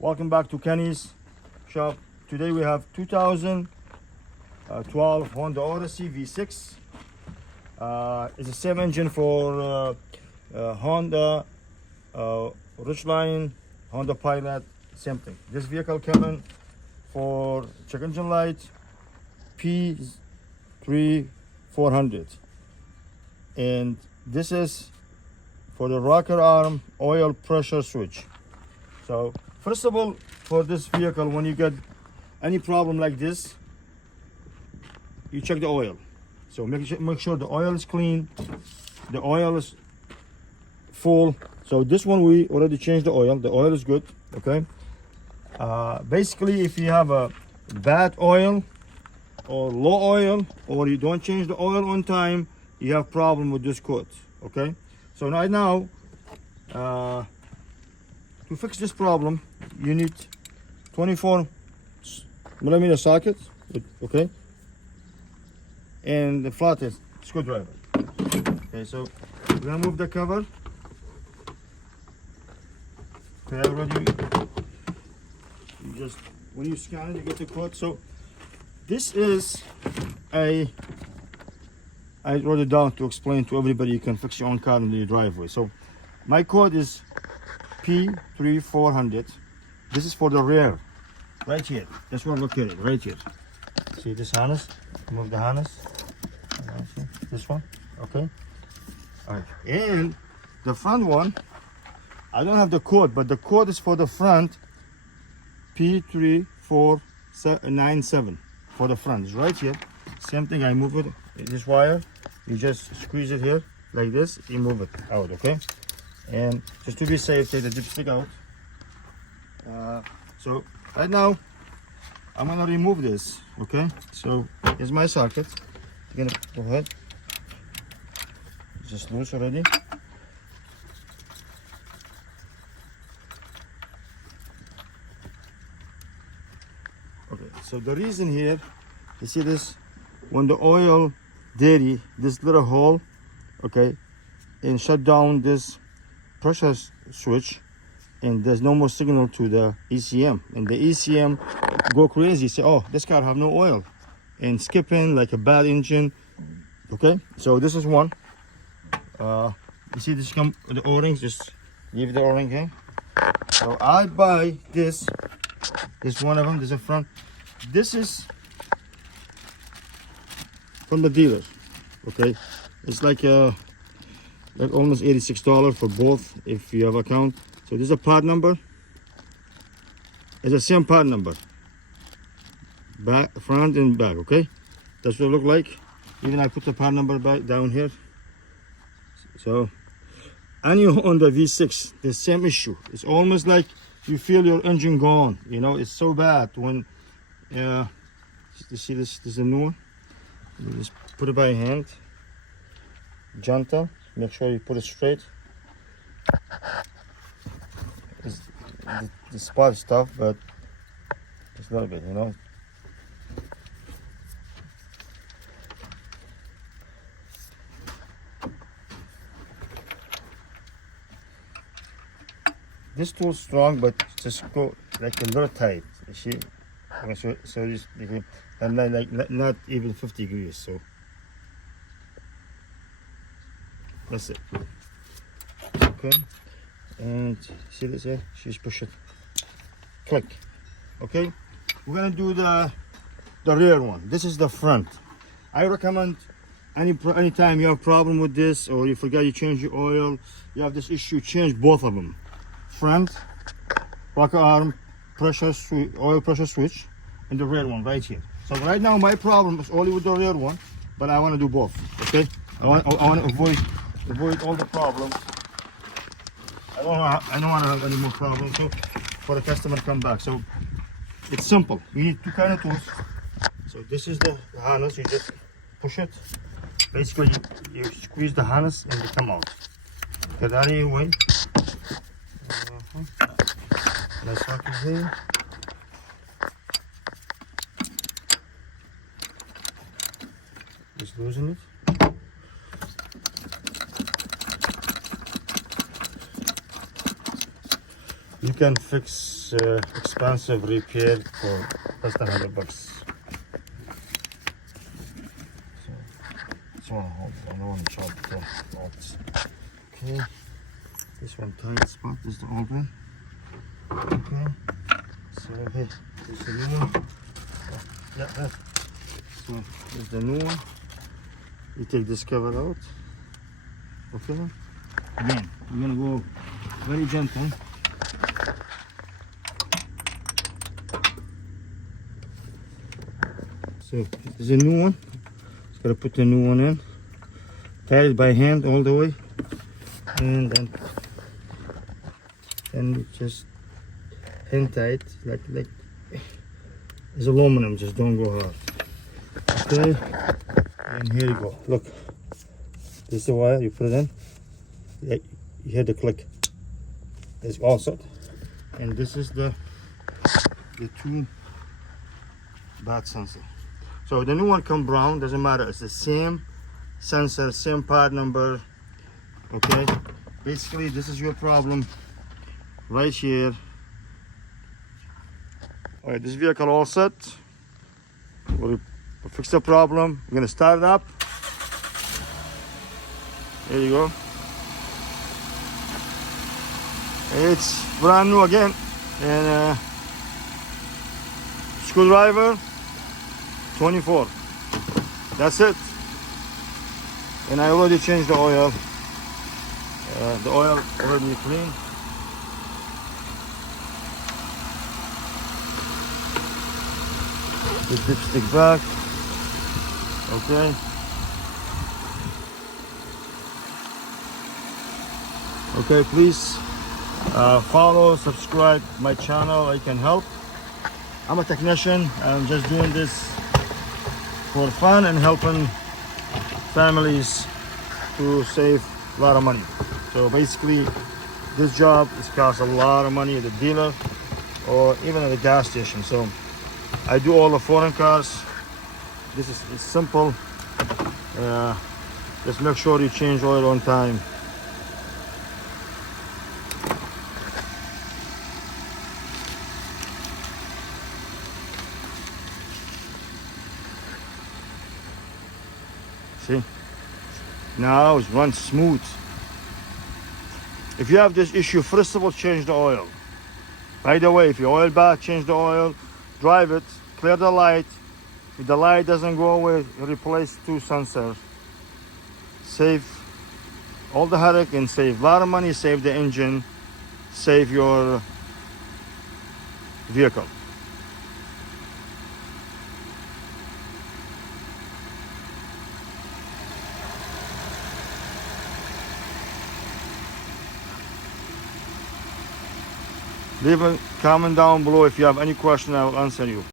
Welcome back to Kenny's shop. Today we have 2012 Honda Odyssey V6. It's the same engine for Honda Ridgeline, Honda Pilot, same thing. This vehicle coming for check engine light P3400, and this is for the rocker arm oil pressure switch. So first of all, for this vehicle, when you get any problem like this, you check the oil. So make sure the oil is clean, the oil is full. So this one we already changed the oil is good. Okay, basically if you have a bad oil or low oil, or you don't change the oil on time, you have problem with this cord. Okay, so right now to fix this problem, you need 24mm socket, okay, and the flathead screwdriver. Okay, so we're gonna move the cover. Okay, already you just, when you scan it, you get the code. So this is I wrote it down to explain to everybody. You can fix your own car in your driveway. So my code is P3400. This is for the rear, right here. That's where look at it, right here. See this harness? Move the harness. This one, okay. All right, and the front one, I don't have the code, but the code is for the front. P3497 for the front. It's right here. Same thing. I move it. This wire, you just squeeze it here like this. You move it out, okay. And just to be safe, take the dipstick out. So right now I'm gonna remove this. Okay, so here's my socket. You're gonna go ahead, just loose already. Okay, so the reason here, you see this, when the oil dirty, this little hole, okay, and shut down this pressure switch, and there's no more signal to the ECM, and the ECM go crazy, say, oh, this car have no oil, and skipping like a bad engine. Okay, so this is one. You see this come with the o-rings, just leave the o-ring here. So I buy this one of them. There's a front. This is from the dealer. Okay, it's like almost $86 for both if you have account. So this is a part number. It's the same part number, back, front and back. Okay, that's what it look like. Even I put the part number back down here. So, and you on the V6, the same issue. It's almost like you feel your engine gone. You know, it's so bad when you see this. This is a new one. You just put it by hand, gentle. Make sure you put it straight. It's the spot stuff, but just a little bit, you know. This tool's strong, but just go like a little tight. You see, okay, so you can, and like not even 50 degrees. So that's it. Okay, and see this here? Just push it, click. Okay, we're gonna do the rear one. This is the front. I recommend anytime you have problem with this, or you forgot you change your oil, you have this issue, change both of them. Front rocker arm pressure switch, oil pressure switch, and the rear one right here. So right now my problem is only with the rear one, but I want to do both. Okay, I want to avoid all the problems. I don't want to have any more problems, so for the customer to come back. So it's simple. You need two kind of tools. So this is the harness. You just push it. Basically you squeeze the harness and they come out. Get out of your way. Nice socket here. Just loosen it. You can fix it's expensive repair for less than $100. So this one holds. I don't want to charge the bolts. Okay, this one tight spot is the old one. Okay, so here is the new one. Yeah. So here's the new one. You take this cover out. Okay. Again, we're gonna go very gentle. So this is a new one. Just gotta put the new one in. Tie it by hand all the way, and then just hand tight like it's aluminum. Just don't go hard. Okay. And here you go. Look, this is the wire. You put it in. Yeah, you hear the click. It's all set. And this is the two bat sensor. So the new one come brown, doesn't matter. It's the same sensor, same part number. Okay. Basically, this is your problem right here. All right, this vehicle all set. We'll fix the problem. We're gonna start it up. There you go. It's brand new again. And screwdriver 24. That's it. And I already changed the oil. The oil already clean. The dipstick back. Okay. Okay, please follow, subscribe my channel. I can help. I'm a technician. I'm just doing this for fun and helping families to save a lot of money. So basically, this job is costs a lot of money at the dealer or even at the gas station. So I do all the foreign cars. This is it's simple. Just make sure you change oil on time. See? Now it runs smooth. If you have this issue, first of all, change the oil. By the way, if your oil bad, change the oil, drive it, clear the light. If the light doesn't go away, replace two sensors. Save all the headache and save a lot of money, save the engine, save your vehicle. Leave a comment down below if you have any question. I will answer you.